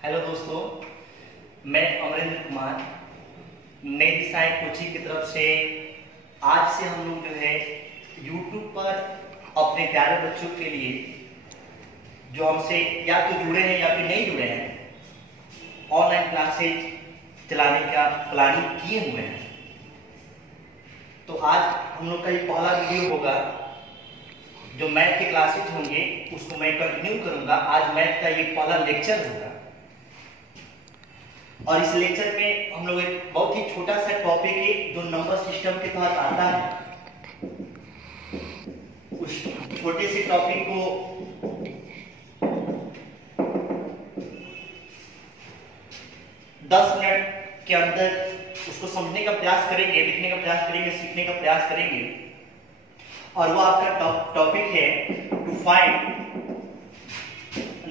Hello दोस्तों, मैं अमरेंद्र कुमार नई दिशाएं कोचिंग की तरफ से आज से हम लोग जो है YouTube पर अपने प्यारे बच्चों के लिए जो हमसे या तो जुड़े हैं या फिर नहीं जुड़े हैं ऑनलाइन क्लासेज चलाने का प्लानिंग किए हुए हैं। तो आज हम लोग का ये पहला वीडियो होगा। जो मैथ के क्लासेज होंगे उसको मैं कंटिन्यू करूंगा। आज मैथ का ये पहला लेक्चर होगा और इस लेक्चर में हम लोग एक बहुत ही छोटा सा टॉपिक है जो नंबर सिस्टम के तहत आता है। उस छोटे से टॉपिक को दस मिनट के अंदर उसको समझने का प्रयास करेंगे, लिखने का प्रयास करेंगे, सीखने का प्रयास करेंगे। और वो आपका टॉपिक है to find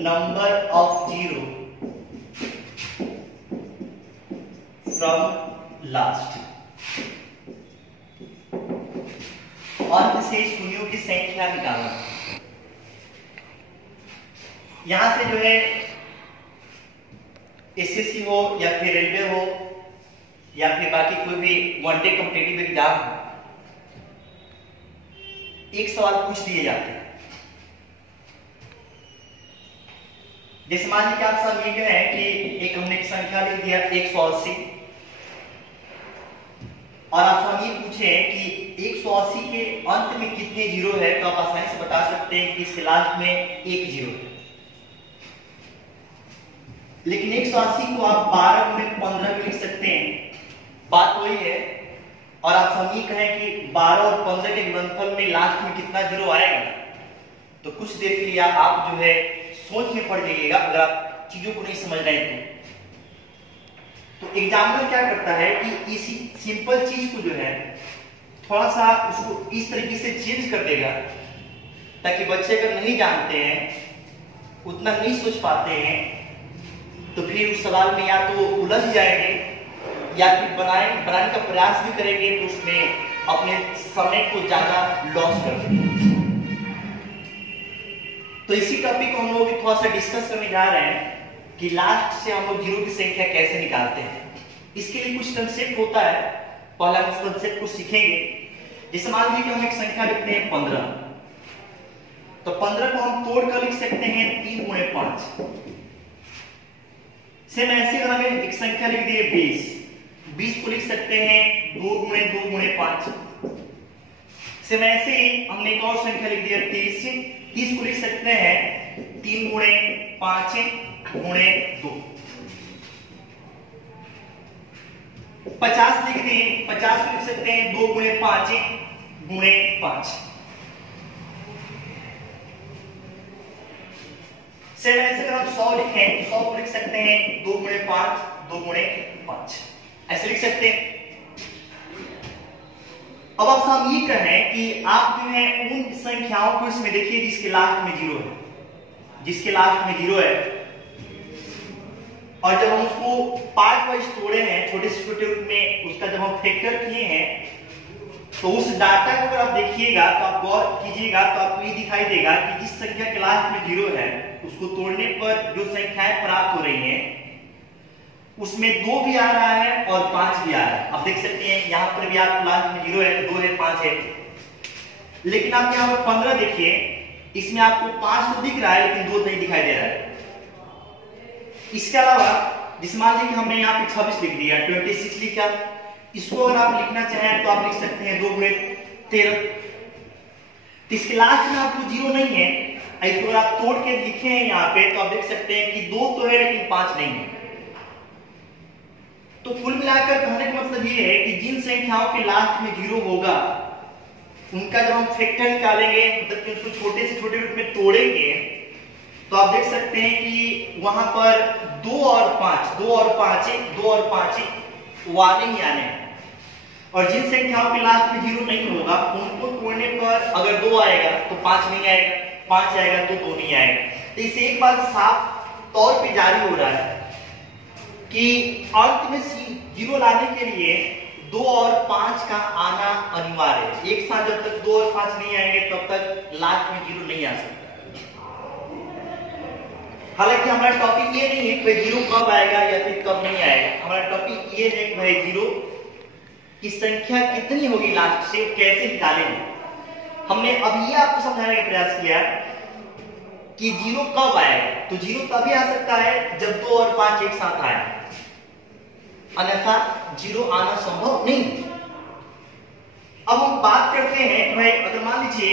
number of zero from last. अंत से शून्यों की संख्या निकालना। यहां से जो है एसएससी हो या फिर रेलवे हो या फिर बाकी कोई भी वन डे कॉम्पिटिटिव एग्जाम हो, एक सवाल पूछ दिए जाते हैं। जैसे मान लीजिए आप सब ये है कि एक हमने एक संख्या लिख दिया 180 और आप सब ये पूछे कि 180 के अंत में कितने जीरो है, तो आप आसानी से बता सकते हैं कि इसके लास्ट में एक जीरो है। लेकिन 180 को आप 12 में 15 में लिख सकते हैं, बात वही है। और आप सब ये कहें कि 12 और 15 के गुणनफल में लास्ट में कितना जीरो आएगा, तो कुछ देर के लिए आप जो है सोच में पड़ जाइएगा अगर आप चीजों को नहीं समझ रहे हैं तो एग्जामिनर क्या करता है कि इसी सिंपल चीज को जो है थोड़ा सा उसको इस तरीके से चेंज कर देगा ताकि बच्चे अगर नहीं जानते हैं, उतना नहीं सोच पाते हैं, तो फिर उस सवाल में या तो उलझ जाएंगे या फिर बनाने का प्रयास भी करेंगे तो उसमें अपने समय को ज्यादा लॉस कर देंगे। तो इसी टॉपिक को हम लोग थोड़ा सा डिस्कस करने जा रहे हैं कि लास्ट से हम लोग जीरो की संख्या कैसे निकालते हैं। इसके लिए कुछ कंसेप्ट होता है, पहला हम उस कंसेप्ट को सीखेंगे। जैसे मान लीजिए कि हम एक संख्या लिखते हैं 15, तो 15 को हम तोड़ कर लिख सकते हैं 3 गुणे 5। सेम ऐसे अगर हमें एक संख्या लिख दी है 20 को लिख सकते हैं 2 गुणे 2 गुणे 5। सेम ऐसे ही हमने एक और संख्या लिख दी है 30 को लिख सकते हैं 3 गुणे 5 गुणे 2। 50 लिख दिए, 50 को लिख सकते हैं 2 गुणे 5 गुणे 5। सेम ऐसे अगर हम 100 लिखें तो 100 को लिख सकते हैं 2 गुणे 5 2 गुणे 5, ऐसे लिख सकते हैं। अब आप हम ये कहें कि आप जो है उन संख्याओं को इसमें देखिए जिसके लास्ट में जीरो है, जिसके लास्ट में जीरो है, और जब हम उसको पार्ट वाइज तोड़े हैं छोटे से छोटे रूप में, उसका जब हम फैक्टर किए हैं तो उस डाटा को अगर आप देखिएगा तो आप गौर कीजिएगा तो आपको ये दिखाई देगा कि जिस संख्या के लास्ट में जीरो है उसको तोड़ने पर जो संख्याएं प्राप्त हो रही हैं उसमें 2 भी आ रहा है और 5 भी आ रहा है। आप देख सकते हैं यहाँ पर भी आप लास्ट में जीरो है, 2 है, 5 है। लेकिन आप यहाँ पर 15 देखिए, इसमें आपको 5 तो दिख रहा है लेकिन 2 नहीं दिखाई दे रहा है। इसके अलावा जिस मान लीजिए हमने यहाँ पे 26 लिख दिया, 26 लिखा, इसको अगर आप लिखना चाहें तो आप लिख सकते हैं 2 गुणे 13। तो इसके लास्ट में आपको जीरो नहीं है, इसको अगर आप तोड़ के लिखे हैं यहाँ पे तो आप देख सकते हैं कि 2 तो है लेकिन 5 नहीं है। तो कुल मिलाकर कहने का मतलब ये है कि जिन संख्याओं के लास्ट में जीरो होगा उनका जब हम फैक्टर निकालेंगे, मतलब कि उसको छोटे से छोटे रूप में तोड़ेंगे, तो आप देख सकते हैं कि वहां पर 2 और 5 वाले ही आने हैं। और जिन संख्याओं के लास्ट में जीरो नहीं होगा उनको तोड़ने पर अगर 2 आएगा तो 5 नहीं आएगा, 5 आएगा तो 2 नहीं आएगा। तो इससे एक बात साफ तौर पे जारी हो रहा है कि अंत में जीरो लाने के लिए 2 और 5 का आना अनिवार्य है। एक साथ जब तक 2 और 5 नहीं आएंगे तब तक लास्ट में जीरो नहीं आ सकता। हालांकि हमारा टॉपिक ये नहीं है कि भाई जीरो कब आएगा या फिर कब नहीं आएगा। हमारा टॉपिक ये है कि भाई जीरो की संख्या कितनी होगी लास्ट से कैसे निकालेंगे। हमने अब ये आपको समझाने का प्रयास किया कि जीरो कब आएगा। तो जीरो तभी आ सकता है जब 2 और 5 एक साथ आए, अन्यथा जीरो आना संभव नहीं। अब हम बात करते हैं कि भाई अगर मान लीजिए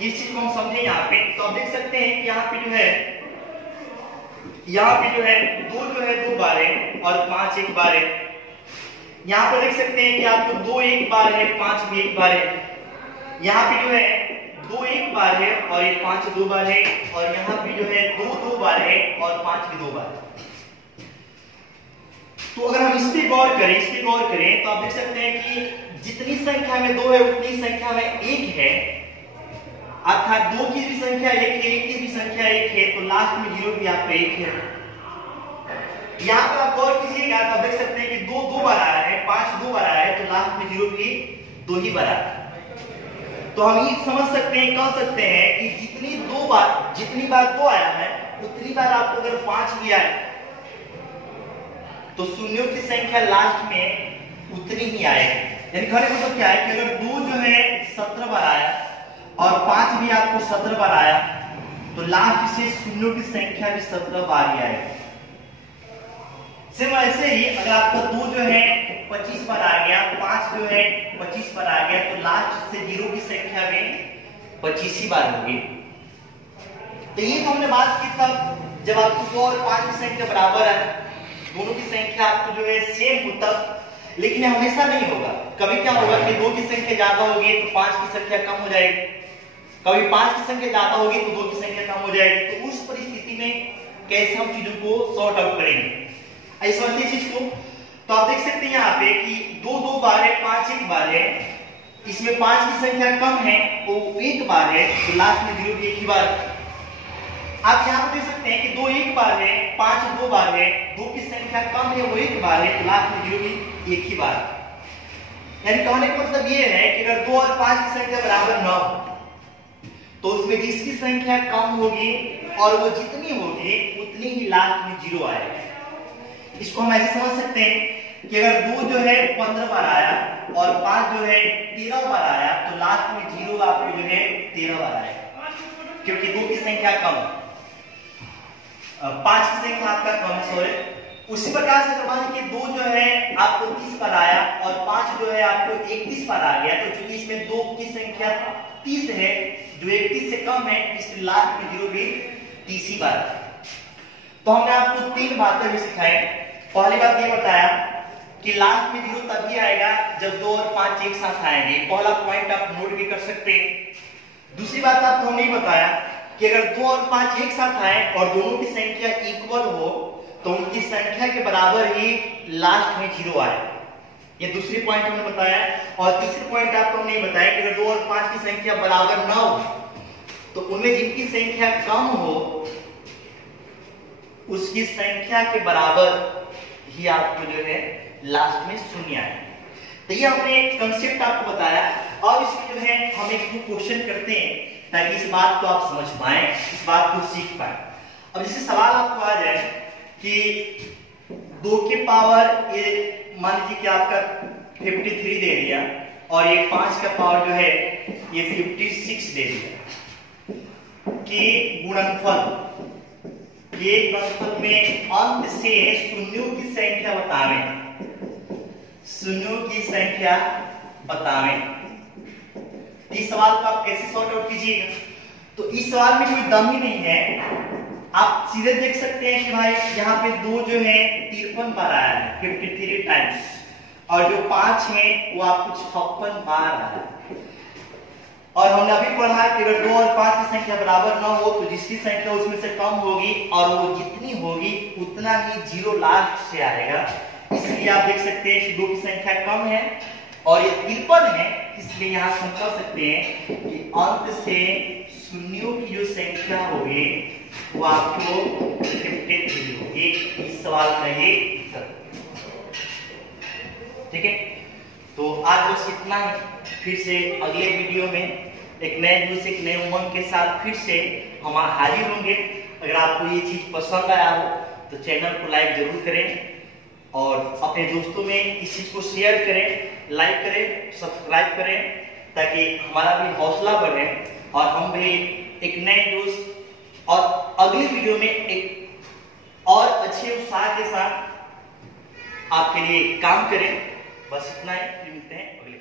इस चीज को हम समझे यहाँ पे, तो आप देख सकते हैं कि यहाँ पे जो है दो जो है 2 बार है और 5 एक बार है। यहाँ पे देख सकते हैं कि आपको 2 एक बार है, 5 भी एक बार है। यहाँ पे जो है 2 एक बार है और एक 5 2 बार है, और यहाँ पे जो है 2 2 बार है और 5 भी 2 बार है। तो अगर हम इस पे गौर करें तो आप देख सकते हैं कि जितनी संख्या में 2 है उतनी संख्या में 1 है, अर्थात 2 की भी संख्या 1 है, 1 की भी संख्या 1 है, तो लास्ट में जीरो भी आपका 1 है। यहाँ पर आप गौर कीजिएगा तो आप देख सकते हैं कि 2 2 बार आया है, 5 2 बार आया है, तो लास्ट में जीरो भी 2 ही बार आया है। तो हम ये समझ सकते हैं, कह सकते हैं कि जितनी बार 2 आया है उतनी बार आपको अगर 5 भी आए तो शून्यों की संख्या लास्ट में उतनी ही आएगी। यानी कहने का मतलब क्या है कि अगर 2 जो है 17 बार आया और 5 भी आपको 17 बार आया तो लास्ट से शून्यों की संख्या भी 17 बार ही आएगी। सिर्फ ऐसे ही अगर आपका 2 जो है 25 पर आ गया, 5 जो है 25 पर आ गया, तो लास्ट से जीरो की संख्या में 25 ही बार होगी। तो ये तो हमने बात की तब जब आपको 2 और 5 की संख्या बराबर है, दोनों की संख्या आपको जो है सेम हो तब। लेकिन हमेशा नहीं होगा, कभी क्या होगा कि 2 की संख्या ज्यादा होगी तो 5 की संख्या कम हो जाएगी, कभी 5 की संख्या ज्यादा होगी तो 2 की संख्या कम हो जाएगी। तो उस परिस्थिति में कैसे हम चीजों को सॉर्ट आउट करेंगे, ऐसे समझते हैं चीज को। तो आप देख सकते हैं यहाँ पे कि 2 2 बार है, 5 एक बार है, इसमें 5 की संख्या कम है वो 1 बार है, तो लास्ट में जीरो भी 1 ही बार। आप यहाँ पे देख सकते हैं कि 2 एक बार है, 5 2 बार है, 2 की संख्या कम है वो 1 बार है, तो लास्ट में जीरो भी 1 ही बार। यानी कहने का मतलब ये है कि अगर 2 और 5 की संख्या बराबर 9 तो उसमें जिसकी संख्या कम होगी और वो जितनी होगी उतनी ही लास्ट में जीरो आएगा। इसको हम ऐसे समझ सकते हैं कि अगर 2 जो है 15 बार आया और 5 जो है 13 बार आया तो लास्ट में जीरो आपको जो है 13 बार आएगा, क्योंकि 2 की संख्या कम है, 5 की संख्या आपका कम है, सॉरी। उसी प्रकार से मान लीजिए 2 जो है आपको 30 बार आया और 5 जो है आपको 31 बार आ गया, तो चूंकि इसमें 2 की संख्या 30 है जो 31 से कम है, इसलिए लास्ट में जीरो भी 30 ही बार। तो हमने आपको 3 बातें भी सिखाई। पहली बात ये बताया कि लास्ट में जीरो तभी आएगा जब 2 और 5 एक साथ आएंगे, पहला पॉइंट आप नोट भी कर सकते हैं। दूसरी बात आपको हमने बताया कि अगर 2 और 5 एक साथ आए और दोनों की संख्या इक्वल हो तो उनकी संख्या के बराबर ही लास्ट में जीरो आए, ये दूसरी पॉइंट हमने बताया। और तीसरी पॉइंट आपको हमने बताया कि अगर 2 और 5 की संख्या बराबर ना हो तो उनमें जिनकी संख्या कम हो उसकी संख्या के बराबर ही आपको जो है लास्ट में शून्य आए। तो ये हमने एक कंसेप्ट आपको बताया और इसमें जो है हम एक क्वेश्चन करते हैं ताकि इस बात को आप समझ पाए, इस बात को सीख पाए। अब जैसे सवाल आपको आ जाए कि 2 के पावर ये मान लीजिए कि आपका 53 दे दिया और ये 5 का पावर जो है ये 56 दे दिया कि गुणनफल में अंत से शून्यों की संख्या बतावें, शून्यों की संख्या बतावें। इस सवाल को आप कैसे सॉर्ट आउट कीजिएगा? तो इस सवाल में कोई दम ही नहीं है, आप सीधे देख सकते हैं कि भाई यहाँ पे 2 जो है 53 बार आया है 53 टाइम्स, और जो 5 है वो आपको 56 बार आया है। और हमने अभी पढ़ा कि अगर 2 और 5 की संख्या बराबर ना हो तो जिसकी संख्या उसमें से कम होगी और वो जितनी होगी उतना ही जीरो लास्ट से आएगा। इसलिए आप देख सकते हैं कि 2 की संख्या कम है और ये 53 है, इसलिए यहाँ हम कह सकते हैं कि अंत से शून्यों की जो संख्या होगी वो आपको 53 होगी। इस सवाल का ये उत्तर। ठीक है, तो आज बस इतना ही। फिर से अगले वीडियो में एक नए जोश, एक नए उमंग के साथ फिर से हम हाजिर होंगे। अगर आपको ये चीज पसंद आया हो तो चैनल को लाइक जरूर करें और अपने दोस्तों में इस चीज को शेयर करें, लाइक करें, सब्सक्राइब करें, ताकि हमारा भी हौसला बढ़े और हम भी एक नए दोस्त और अगली वीडियो में एक और अच्छे उत्साह के साथ आपके लिए काम करें। बस इतना ही, मिलते हैं अगले